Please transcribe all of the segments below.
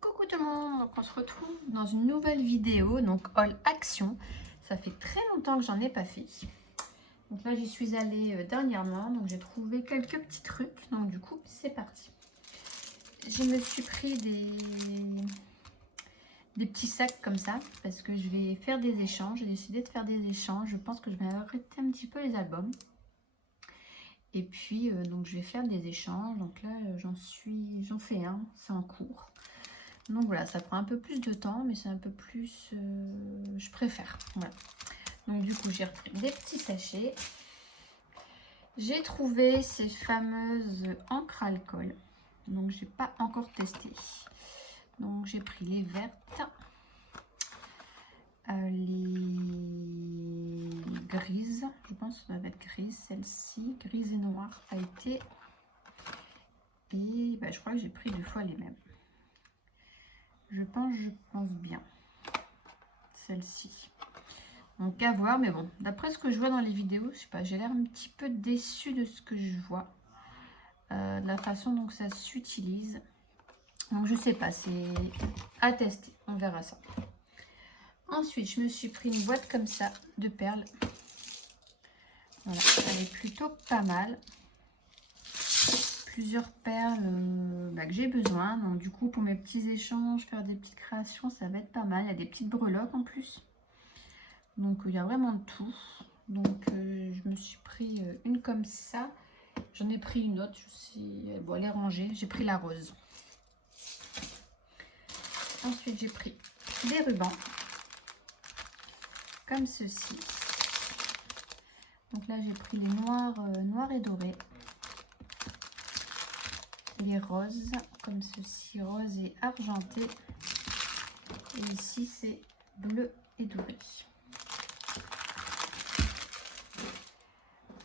Coucou tout le monde, donc on se retrouve dans une nouvelle vidéo, donc haul action. Ça fait très longtemps que j'en ai pas fait. Donc là j'y suis allée dernièrement, donc j'ai trouvé quelques petits trucs, donc du coup c'est parti. Je me suis pris des petits sacs comme ça, parce que je vais faire des échanges. J'ai décidé de faire des échanges, je pense que je vais arrêter un petit peu les albums. Et puis donc je vais faire des échanges, donc là j'en fais un, c'est en cours. Donc voilà, ça prend un peu plus de temps, mais c'est un peu plus... je préfère. Voilà. Donc du coup, j'ai repris des petits sachets. J'ai trouvé ces fameuses encres alcool. Donc, j'ai pas encore testé. Donc, j'ai pris les vertes, les grises. Je pense que ça va être grise, celle-ci. Grise et noire a été. Et bah, je crois que j'ai pris 2 fois les mêmes. Je pense bien. Celle-ci. Donc à voir, mais bon, d'après ce que je vois dans les vidéos, je sais pas, j'ai l'air un petit peu déçue de ce que je vois. De la façon dont ça s'utilise. Donc je sais pas, c'est à tester, on verra ça. Ensuite, je me suis pris une boîte comme ça de perles. Voilà, elle est plutôt pas mal. Plusieurs perles que j'ai besoin. Donc du coup, pour mes petits échanges, faire des petites créations, ça va être pas mal. Il y a des petites breloques en plus. Donc il y a vraiment de tout. Donc je me suis pris une comme ça. J'en ai pris une autre, je sais, bon, elle est rangée. J'ai pris la rose. Ensuite, j'ai pris des rubans comme ceci. Donc là, j'ai pris les noirs et dorés. Les roses comme ceci, rose et argenté. Et ici, c'est bleu et doré.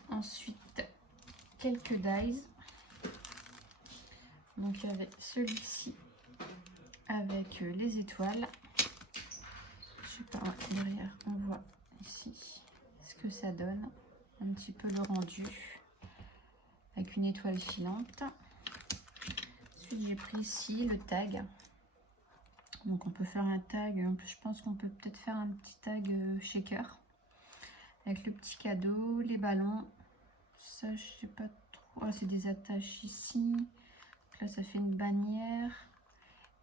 Ensuite, quelques dies. Donc il y avait celui-ci avec les étoiles. Je sais pas, derrière on voit ici ce que ça donne. Un petit peu le rendu avec une étoile filante. Ensuite j'ai pris ici le tag. Donc on peut faire un tag, je pense qu'on peut peut-être faire un petit tag shaker. Avec le petit cadeau, les ballons. Ça je sais pas trop. Oh, c'est des attaches ici. Donc là ça fait une bannière.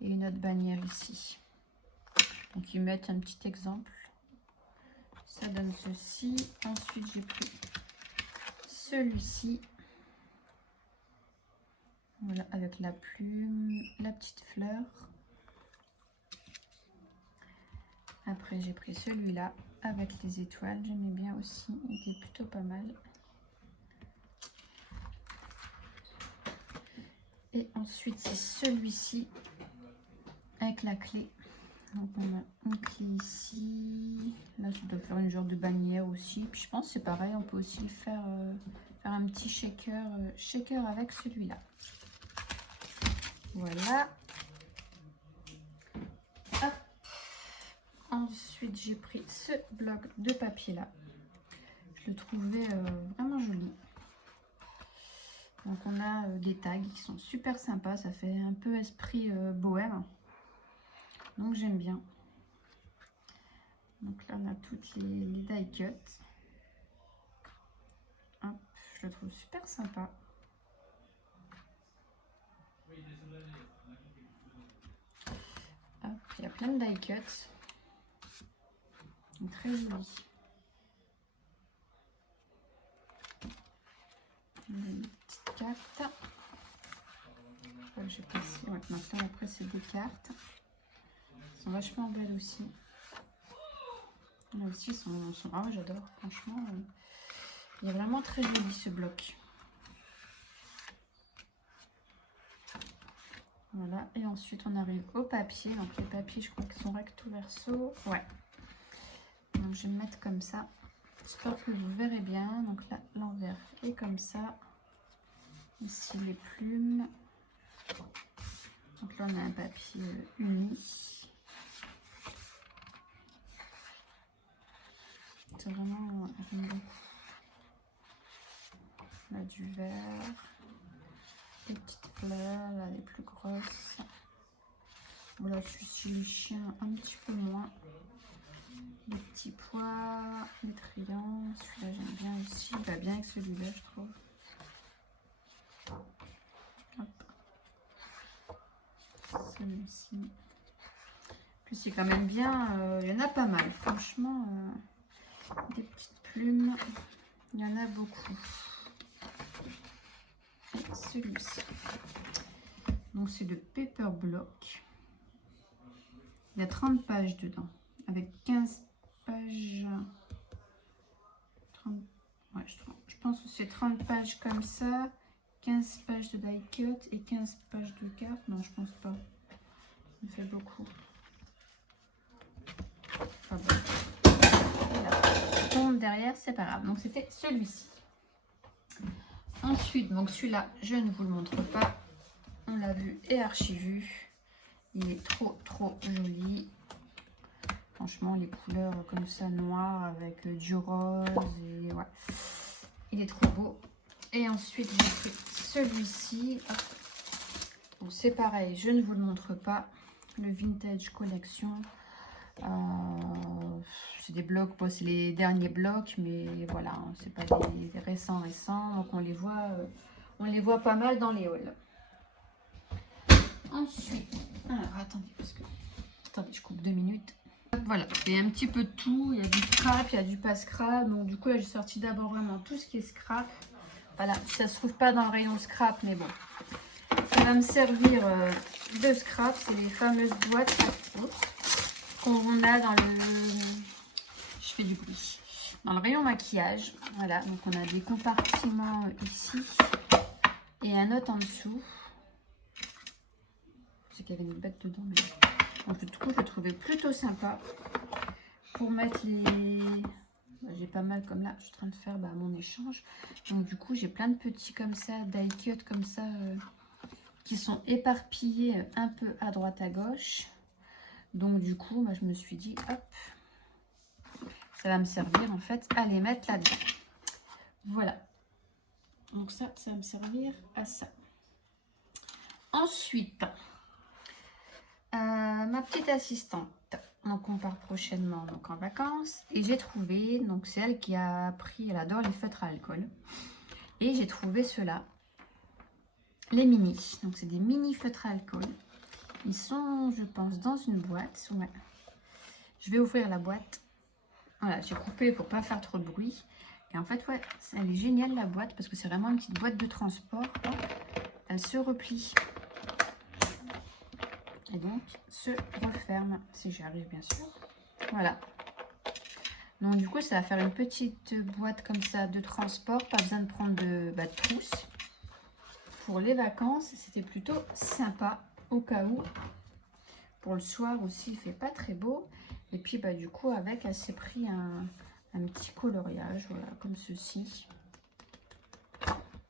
Et une autre bannière ici. Donc ils mettent un petit exemple. Ça donne ceci. Ensuite j'ai pris celui-ci. Voilà, avec la plume, la petite fleur. Après j'ai pris celui-là avec les étoiles. J'aimais bien aussi, il était plutôt pas mal. Et ensuite c'est celui-ci avec la clé. Donc on a une clé ici. Là ça doit faire une genre de bannière aussi. Puis je pense que c'est pareil, on peut aussi faire un petit shaker avec celui-là. Voilà. Hop. Ensuite j'ai pris ce bloc de papier là. Je le trouvais vraiment joli. Donc on a des tags qui sont super sympas. Ça fait un peu esprit bohème. Donc j'aime bien. Donc là on a toutes les die cuts. Hop, je le trouve super sympa. Hop, il y a plein de die cuts. Très joli. Une petite carte. J'ai passé. Ouais, maintenant après c'est des cartes. Elles sont vachement belles aussi. Là aussi sont... Ah ouais, j'adore, franchement. Il est vraiment très joli ce bloc. Voilà, et ensuite on arrive au papier. Donc les papiers, je crois qu'ils sont recto verso. Ouais. Donc je vais me mettre comme ça. J'espère que vous verrez bien. Donc là, l'envers est comme ça. Ici les plumes. Donc là on a un papier uni. C'est vraiment, j'aime beaucoup. Là du vert. Les petites fleurs, là les plus grosses. Voilà, celui-ci, les chiens, un petit peu moins. Les petits pois, les triangles. Celui-là, j'aime bien aussi. Il va bien avec celui-là, je trouve. Celui-ci. Puis c'est quand même bien. Il y en a pas mal, franchement. Des petites plumes. Il y en a beaucoup. Et celui-ci. Donc c'est le Paper Block. Il y a 30 pages dedans. Avec 15 pages. 30, ouais, je pense que c'est 30 pages comme ça. 15 pages de die cut et 15 pages de cartes. Non, je pense pas. Ça fait beaucoup. Enfin, bon. Voilà. Tombe derrière, c'est pas grave. Donc c'était celui-ci. Ensuite, donc celui-là, je ne vous le montre pas. On l'a vu et archi vu. Il est trop joli. Franchement, les couleurs comme ça, noir avec du rose. Et ouais. Il est trop beau. Et ensuite, j'ai pris celui-ci. C'est pareil, je ne vous le montre pas. Le Vintage Collection. C'est des blocs, bon, c'est les derniers blocs, mais voilà, c'est pas des récents. Donc on les voit pas mal dans les hauls. Ensuite, alors attendez, je coupe 2 minutes. Voilà, il y a un petit peu de tout, il y a du scrap, il y a du pas scrap. Donc du coup là j'ai sorti d'abord vraiment tout ce qui est scrap. Voilà, ça se trouve pas dans le rayon scrap, mais bon, ça va me servir de scrap. C'est les fameuses boîtes qu'on a dans le... Je fais du bruit. Dans le rayon maquillage. Voilà, donc on a des compartiments ici et un autre en dessous. C'est qu'il y avait une bête dedans. Mais... Donc du coup, je le trouvais plutôt sympa pour mettre les... J'ai pas mal comme là, je suis en train de faire mon échange. Donc du coup, j'ai plein de petits comme ça, die cut comme ça, qui sont éparpillés un peu à droite à gauche. Donc du coup, je me suis dit, hop, ça va me servir en fait à les mettre là-dedans. Voilà. Donc ça va me servir à ça. Ensuite, ma petite assistante. Donc on part prochainement donc en vacances. Et j'ai trouvé, donc c'est elle qui a appris, elle adore les feutres à alcool. Et j'ai trouvé ceux-là, les mini. Donc c'est des mini feutres à alcool. Ils sont, je pense, dans une boîte. Ouais. Je vais ouvrir la boîte. Voilà, j'ai coupé pour pas faire trop de bruit. Et en fait, ouais, elle est géniale la boîte parce que c'est vraiment une petite boîte de transport. Hop, elle se replie. Et donc, se referme, si j'y arrive bien sûr. Voilà. Donc du coup, ça va faire une petite boîte comme ça de transport. Pas besoin de prendre de trousse. Pour les vacances, c'était plutôt sympa au cas où. Pour le soir aussi, il fait pas très beau. Et puis du coup, avec, elle s'est pris un petit coloriage, voilà, comme ceci.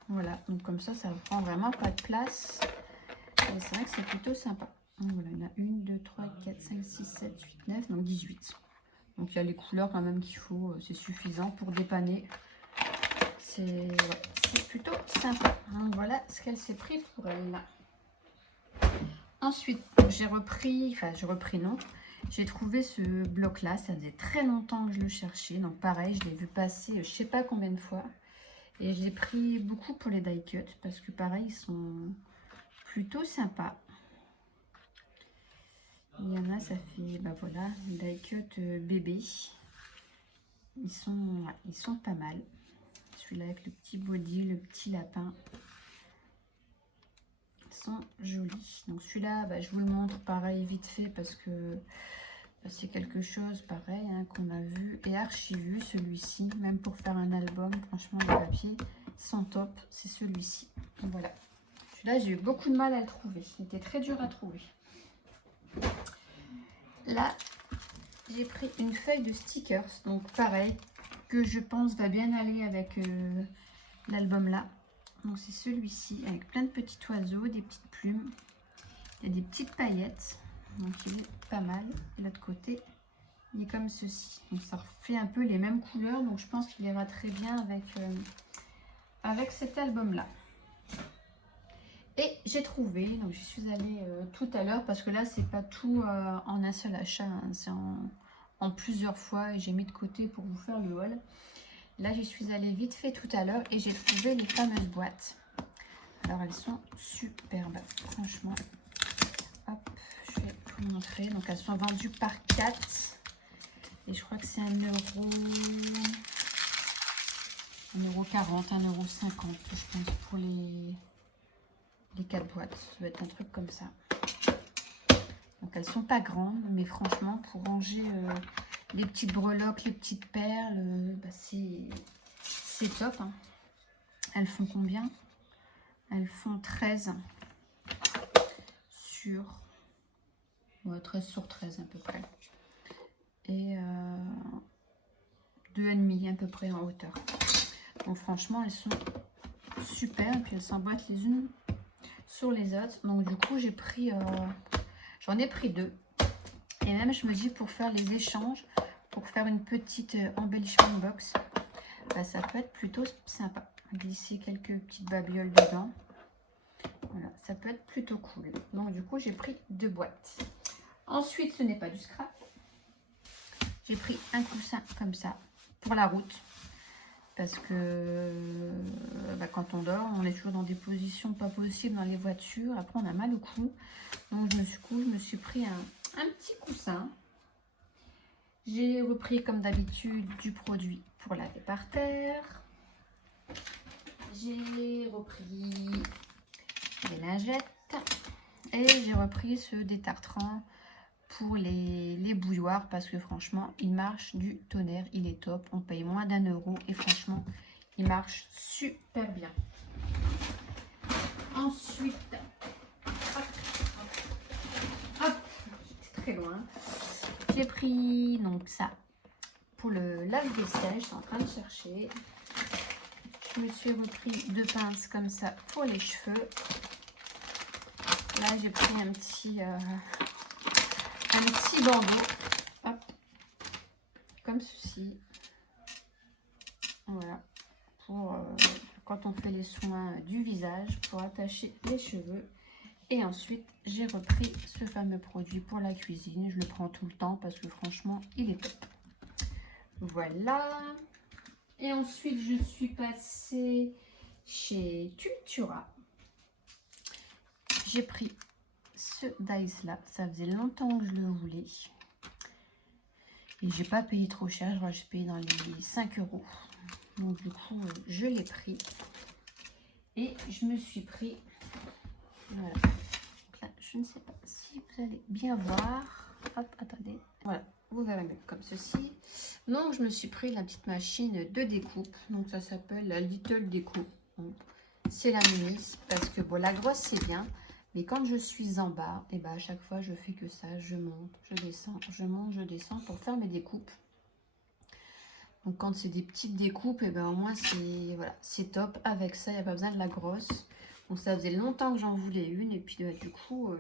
Voilà, donc comme ça prend vraiment pas de place. Et c'est vrai que c'est plutôt sympa. Donc voilà, il y en a 1, 2, 3, 4, 5, 6, 7, 8, 9, donc 18. Donc il y a les couleurs quand même qu'il faut, c'est suffisant pour dépanner. C'est plutôt sympa. Donc voilà ce qu'elle s'est pris pour elle. Ensuite, j'ai trouvé ce bloc là, ça faisait très longtemps que je le cherchais. Donc pareil, je l'ai vu passer je sais pas combien de fois. Et j'ai pris beaucoup pour les die cut parce que pareil, ils sont plutôt sympas. Il y en a, ça fait, voilà, die cut bébé. Ils sont pas mal. Celui-là avec le petit body, le petit lapin. Ils sont jolis. Donc celui-là, je vous le montre pareil vite fait parce que c'est quelque chose pareil qu'on a vu et archi vu celui-ci. Même pour faire un album, franchement, les papiers sont top. C'est celui-ci. Voilà. Celui-là, j'ai eu beaucoup de mal à le trouver. Il était très dur à trouver. Là, j'ai pris une feuille de stickers. Donc pareil, que je pense va bien aller avec l'album là. Donc c'est celui-ci avec plein de petits oiseaux, des petites plumes. Il y a des petites paillettes. Donc il est pas mal. Et l'autre côté, il est comme ceci. Donc ça fait un peu les mêmes couleurs. Donc je pense qu'il ira très bien avec cet album là. Et j'ai trouvé, donc j'y suis allée tout à l'heure parce que là c'est pas tout en un seul achat, hein, c'est en plusieurs fois et j'ai mis de côté pour vous faire le haul. Là j'y suis allée vite fait tout à l'heure et j'ai trouvé les fameuses boîtes. Alors elles sont superbes, franchement. Hop, je vais vous montrer. Donc elles sont vendues par 4 et je crois que c'est 1,40 €, 1,50 € je pense pour les 4 boîtes. Ça doit être un truc comme ça. Donc elles sont pas grandes, mais franchement pour ranger les petites breloques, les petites perles, bah, c'est top, hein. Elles font combien? Elles font 13 sur 13 sur 13 à peu près. Et 2,5 à peu près en hauteur. Donc franchement elles sont super. Et puis elles s'emboîtent les unes sur les autres. Donc du coup j'ai pris, j'en ai pris 2. Et même je me dis pour faire les échanges, pour faire une petite embellishment box, bah, ça peut être plutôt sympa. Glisser quelques petites babioles dedans. Voilà, ça peut être plutôt cool. Donc du coup j'ai pris 2 boîtes. Ensuite ce n'est pas du scrap. J'ai pris un coussin comme ça pour la route. Parce que bah, quand on dort, on est toujours dans des positions pas possibles dans les voitures. Après on a mal au cou. Donc je me suis pris un petit coussin. J'ai repris comme d'habitude du produit pour laver par terre. J'ai repris des lingettes et j'ai repris ceux des tartrans pour les bouilloires parce que franchement il marche du tonnerre, il est top. On paye moins d'1 € et franchement il marche super bien. Ensuite, hop, j'étais très loin. J'ai pris donc ça pour le lave-vaisselle, je suis en train de chercher. Je me suis repris 2 pinces comme ça pour les cheveux. Là j'ai pris un petit bandeau, hop, comme ceci. Voilà, pour quand on fait les soins du visage, pour attacher les cheveux. Et ensuite j'ai repris ce fameux produit pour la cuisine. Je le prends tout le temps parce que franchement il est top. Voilà. Et ensuite je suis passée chez Cultura. J'ai pris ce dice là, ça faisait longtemps que je le voulais. Et j'ai pas payé trop cher, je crois que j'ai payé dans les 5 €. Donc du coup je l'ai pris. Et je me suis pris, voilà. Donc là, je ne sais pas si vous allez bien voir. Hop, attendez. Voilà, vous verrez mieux comme ceci. Donc je me suis pris la petite machine de découpe. Donc ça s'appelle la Little Découpe. C'est la mini parce que bon, la grosse c'est bien. Mais quand je suis en bas, et ben à chaque fois je fais que ça, je monte, je descends, je monte, je descends pour faire mes découpes. Donc quand c'est des petites découpes, et ben au moins c'est voilà, c'est top. Avec ça, il n'y a pas besoin de la grosse. Donc ça faisait longtemps que j'en voulais une et puis du coup,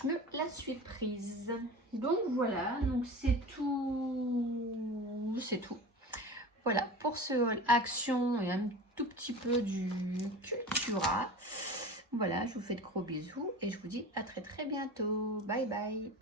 je me la suis prise. Donc voilà, donc c'est tout, c'est tout. Voilà pour ce haul action et un tout petit peu du Cultura. Voilà, je vous fais de gros bisous et je vous dis à très bientôt. Bye bye.